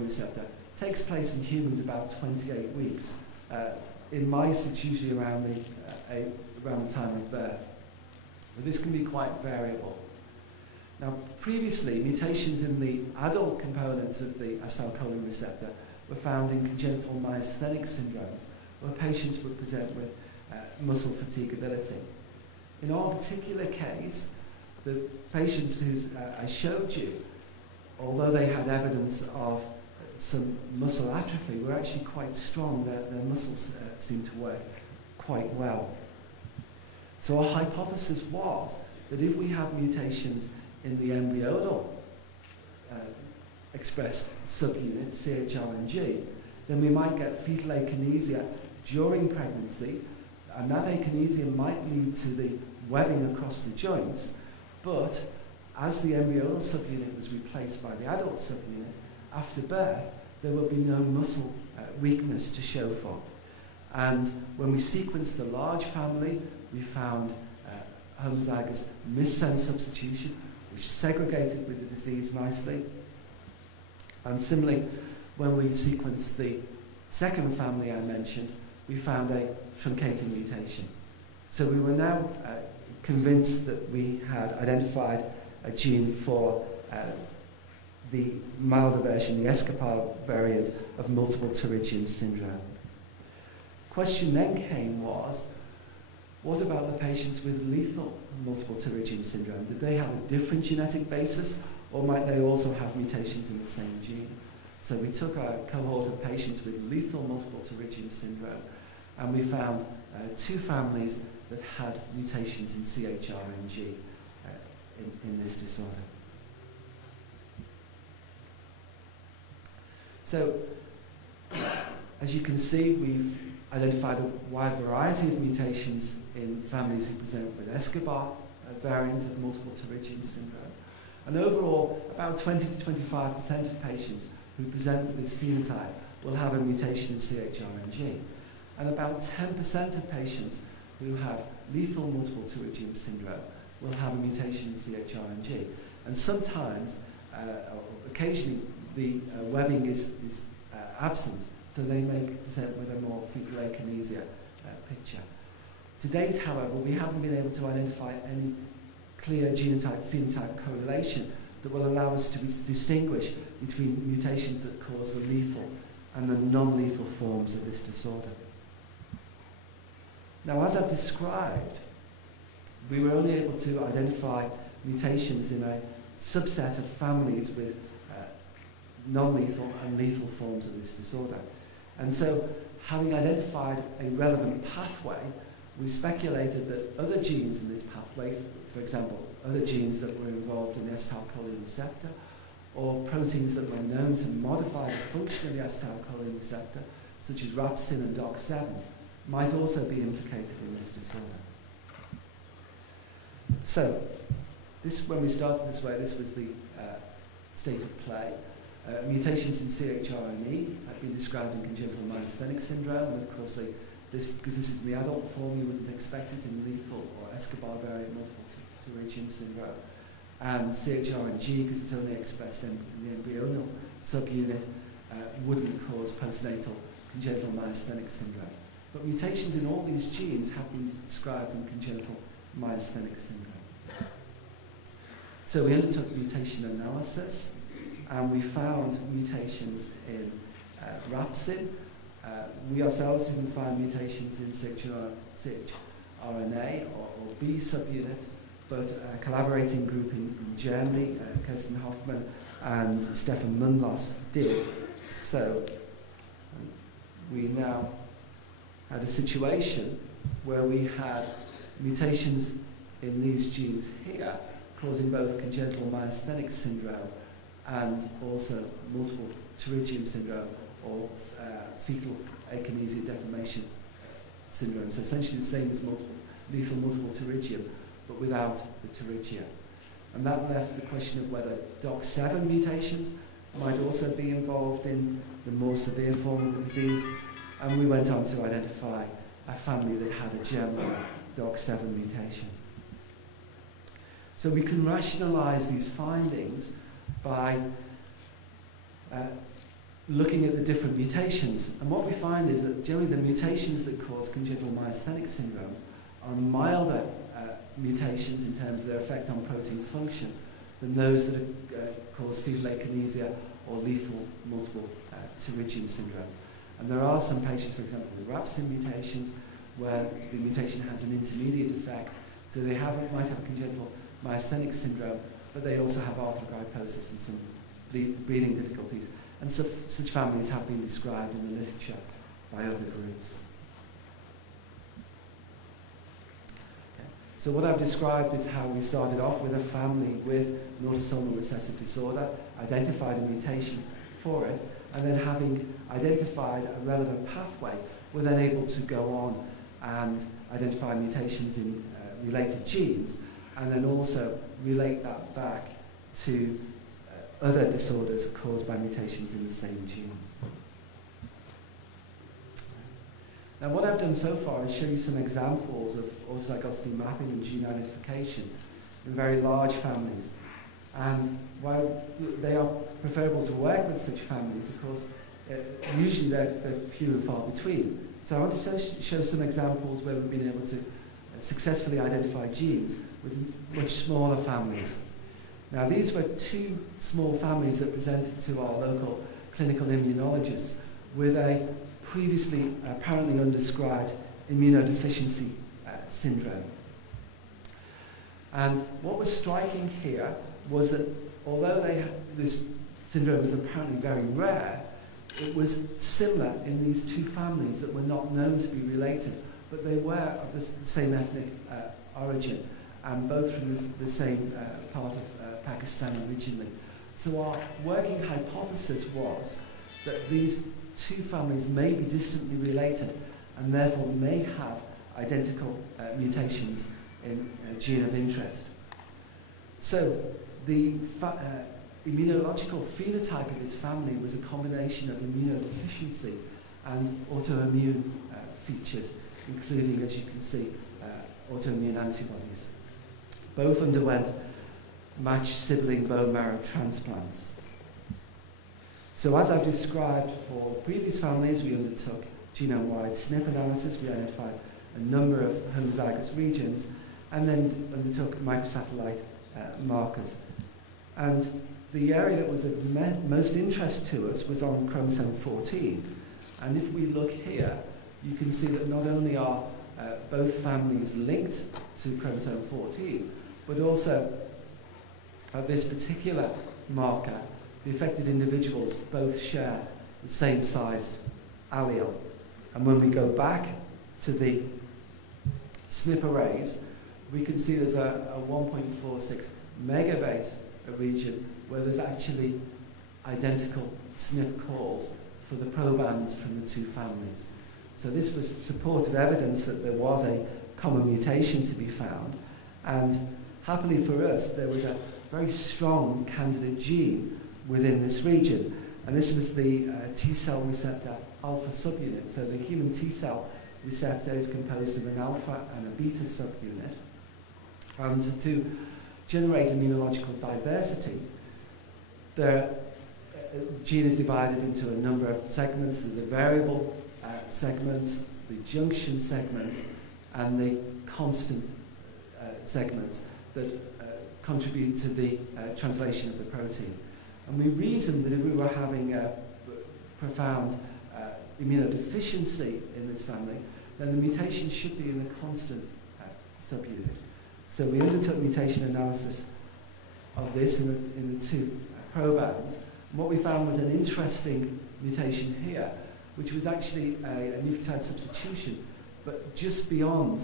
receptor takes place in humans about 28 weeks. In mice, it's usually around the time of birth. But this can be quite variable. Now, previously, mutations in the adult components of the acetylcholine receptor were found in congenital myasthenic syndromes, where patients would present with muscle fatigability. In our particular case, the patients who I showed you, although they had evidence of some muscle atrophy, were actually quite strong. Their muscles seemed to work quite well. So our hypothesis was that if we have mutations in the embryonal expressed subunit, CHRNG, then we might get fetal akinesia during pregnancy, and that akinesia might lead to the webbing across the joints, but as the embryonal subunit was replaced by the adult subunit, after birth, there will be no muscle weakness to show for. And when we sequenced the large family, we found homozygous missense substitution, which segregated with the disease nicely. And similarly, when we sequenced the second family I mentioned, we found a truncating mutation. So we were now convinced that we had identified a gene for the milder version, the escarpar variant of multiple pterygium syndrome. Question then came was, what about the patients with lethal multiple pterygium syndrome? Did they have a different genetic basis, or might they also have mutations in the same gene? So we took a cohort of patients with lethal multiple pterygium syndrome, and we found two families that had mutations in CHRNG in this disorder. So, as you can see, we've identified a wide variety of mutations in families who present with escarpar variants of multiple pterygium syndrome. And overall, about 20 to 25% of patients who present with this phenotype will have a mutation in CHRNG. And about 10% of patients who have lethal multiple pterygium syndrome will have a mutation in CHRNG. And sometimes, or occasionally, the webbing is absent, so they may present with a more fetal akinesia picture. To date, however, we haven't been able to identify any clear genotype-phenotype correlation that will allow us to distinguish between mutations that cause the lethal and the non-lethal forms of this disorder. Now, as I've described, we were only able to identify mutations in a subset of families with non-lethal and lethal forms of this disorder. And so, having identified a relevant pathway, we speculated that other genes in this pathway, for example, other genes that were involved in the acetylcholine receptor, or proteins that were known to modify the function of the acetylcholine receptor, such as rhabsin and DOX7, might also be implicated in this disorder. So, when we started this way, this was the state of play. Mutations in CHRNE have been described in congenital myasthenic syndrome, and of course, because this is the adult form, you wouldn't expect it in lethal or escarpar variant multiple pterygium syndrome. And CHRNG, because it's only expressed in the embryonal subunit, wouldn't cause postnatal congenital myasthenic syndrome. But mutations in all these genes have been described in congenital myasthenic syndrome. So we undertook mutation analysis, and we found mutations in rhabsin. We ourselves didn't find mutations in CHRNA or B subunit, but a collaborating group in Germany, Kirsten Hoffman and Stefan Mundlos, did. So we now had a situation where we had mutations in these genes here, causing both congenital myasthenic syndrome and also multiple pterygium syndrome, or fetal akinesia deformation syndrome. So essentially the same as lethal multiple pterygium, but without the pterygia. And that left the question of whether DOX7 mutations might also be involved in the more severe form of the disease. And we went on to identify a family that had a germinal DOX7 mutation. So we can rationalize these findings by looking at the different mutations. And what we find is that generally the mutations that cause congenital myasthenic syndrome are milder mutations in terms of their effect on protein function than those that cause fetal akinesia or lethal multiple pterygium syndrome. And there are some patients, for example, with rhabsin mutations, where the mutation has an intermediate effect. So they might have congenital myasthenic syndrome, but they also have arthrogryposis and some breathing difficulties. And such families have been described in the literature by other groups. Okay. So what I've described is how we started off with a family with an autosomal recessive disorder, identified a mutation for it, and then having identified a relevant pathway, we're then able to go on and identify mutations in related genes, and then also relate that back to other disorders caused by mutations in the same genes. Now what I've done so far is show you some examples of autozygosity mapping and gene identification in very large families. And while they are preferable to work with such families, of course, usually they're few and far between. So I want to show some examples where we've been able to successfully identify genes with much smaller families. Now these were two small families that presented to our local clinical immunologists with a previously apparently undescribed immunodeficiency syndrome. And what was striking here was that although this syndrome was apparently very rare, it was similar in these two families that were not known to be related, but they were of the same ethnic origin, and both from the same part of Pakistan originally. So our working hypothesis was that these two families may be distantly related and therefore may have identical mutations in a gene of interest. So the immunological phenotype of this family was a combination of immunodeficiency and autoimmune features, including, as you can see, autoimmune antibodies. Both underwent matched sibling bone marrow transplants. So as I've described for previous families, we undertook genome-wide SNP analysis. We identified a number of homozygous regions and then undertook microsatellite markers. And the area that was of most interest to us was on chromosome 14. And if we look here, you can see that not only are both families linked to chromosome 14, but also at this particular marker, the affected individuals both share the same sized allele. And when we go back to the SNP arrays, we can see there's a 1.46 megabase region where there's actually identical SNP calls for the probands from the two families. So this was supportive evidence that there was a common mutation to be found, and happily for us, there was a very strong candidate gene within this region, and this was the T-cell receptor alpha subunit. So the human T-cell receptor is composed of an alpha and a beta subunit, and to generate immunological diversity, the gene is divided into a number of segments. There's the variable segments, the junction segments, and the constant segments that contribute to the translation of the protein. And we reasoned that if we were having a profound immunodeficiency in this family, then the mutation should be in the constant subunit. So we undertook mutation analysis of this in the two probands. And what we found was an interesting mutation here, which was actually a nucleotide substitution, but just beyond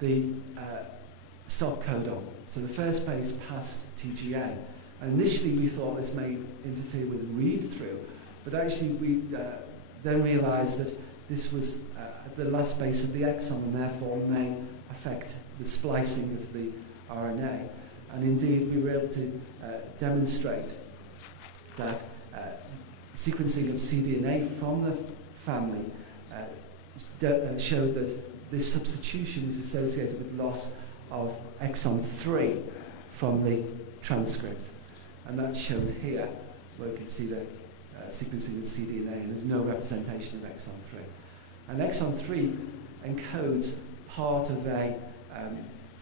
the stop codon. So the first base past TGA. And initially we thought this may interfere with read-through, but actually we then realized that this was at the last base of the exon and therefore may affect the splicing of the RNA. And indeed we were able to demonstrate that sequencing of cDNA from the family showed that this substitution is associated with loss of exon 3 from the transcript. And that's shown here, where you can see the sequencing the cDNA, and there's no representation of exon 3. And exon 3 encodes part of a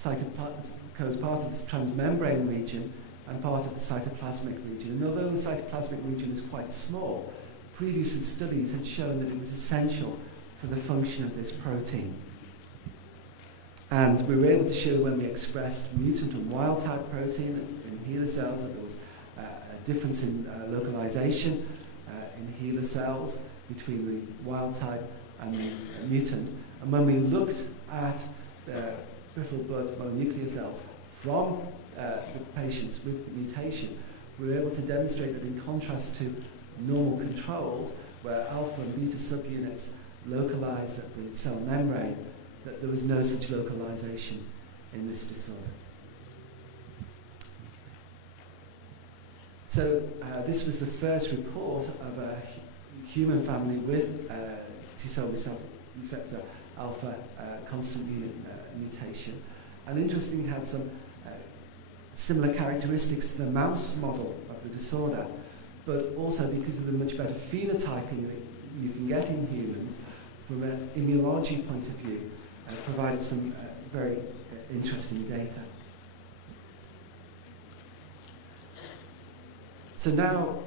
part of this transmembrane region and part of the cytoplasmic region. And although the cytoplasmic region is quite small, previous studies had shown that it was essential for the function of this protein. And we were able to show when we expressed mutant and wild type protein in HeLa cells that there was a difference in localization in HeLa cells between the wild type and the mutant. And when we looked at peripheral blood mononuclear cells from the patients with mutation, we were able to demonstrate that in contrast to normal controls, where alpha and beta subunits localized at the cell membrane, that there was no such localization in this disorder. So this was the first report of a human family with T-cell receptor alpha constant unit mutation. And interestingly, had some similar characteristics to the mouse model of the disorder, but also because of the much better phenotyping that you can get in humans from an immunology point of view, provided some very interesting data. So now,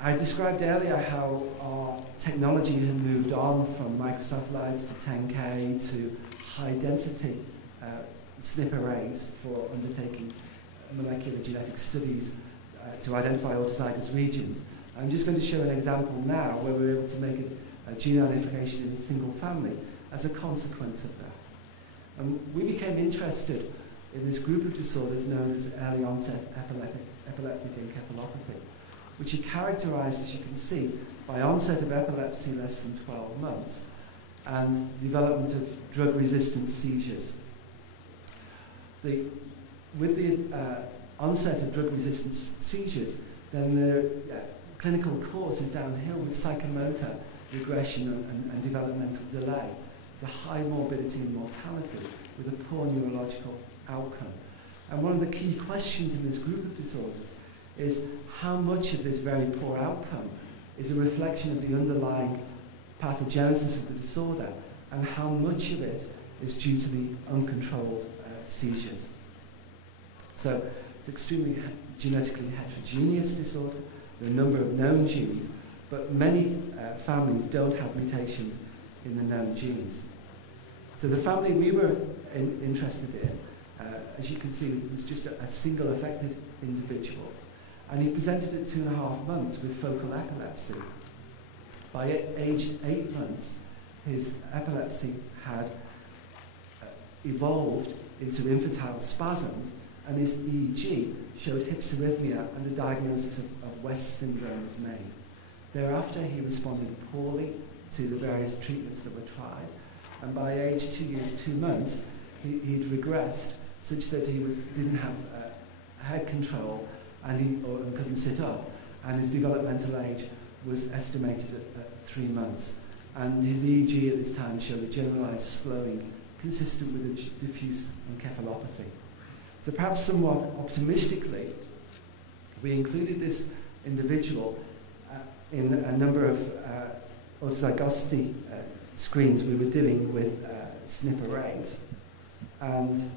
I described earlier how our technology had moved on from microsatellites to 10K to high-density SNP arrays for undertaking molecular genetic studies to identify autozygous regions. I'm just going to show an example now where we're able to make a gene identification in a single family as a consequence of that. And we became interested in this group of disorders known as early onset epileptic encephalopathy, which are characterized, as you can see, by onset of epilepsy less than 12 months and development of drug-resistant seizures. With the onset of drug-resistant seizures, then the clinical course is downhill with psychomotor regression and developmental delay. There's a high morbidity and mortality with a poor neurological outcome. And one of the key questions in this group of disorders is how much of this very poor outcome is a reflection of the underlying pathogenesis of the disorder, and how much of it is due to the uncontrolled seizures. So it's extremely genetically heterogeneous disorder. There are a number of known genes, but many families don't have mutations in the known genes. So the family we were interested in, as you can see, was just a single affected individual. And he presented at 2.5 months with focal epilepsy. By age 8 months, his epilepsy had evolved into infantile spasms, and his EEG showed hypsarrhythmia, and the diagnosis of West syndrome was made. Thereafter, he responded poorly to the various treatments that were tried, and by age 2 years, 2 months, he'd regressed such that he didn't have head control and couldn't sit up, and his developmental age was estimated at 3 months. And his EEG at this time showed a generalized slowing consistent with a diffuse encephalopathy. So perhaps somewhat optimistically, we included this individual in a number of autozygosity screens we were doing with SNP arrays. And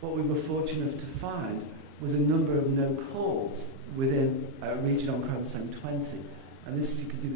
what we were fortunate to find was a number of no calls within a region on chromosome 20. And this, you can see,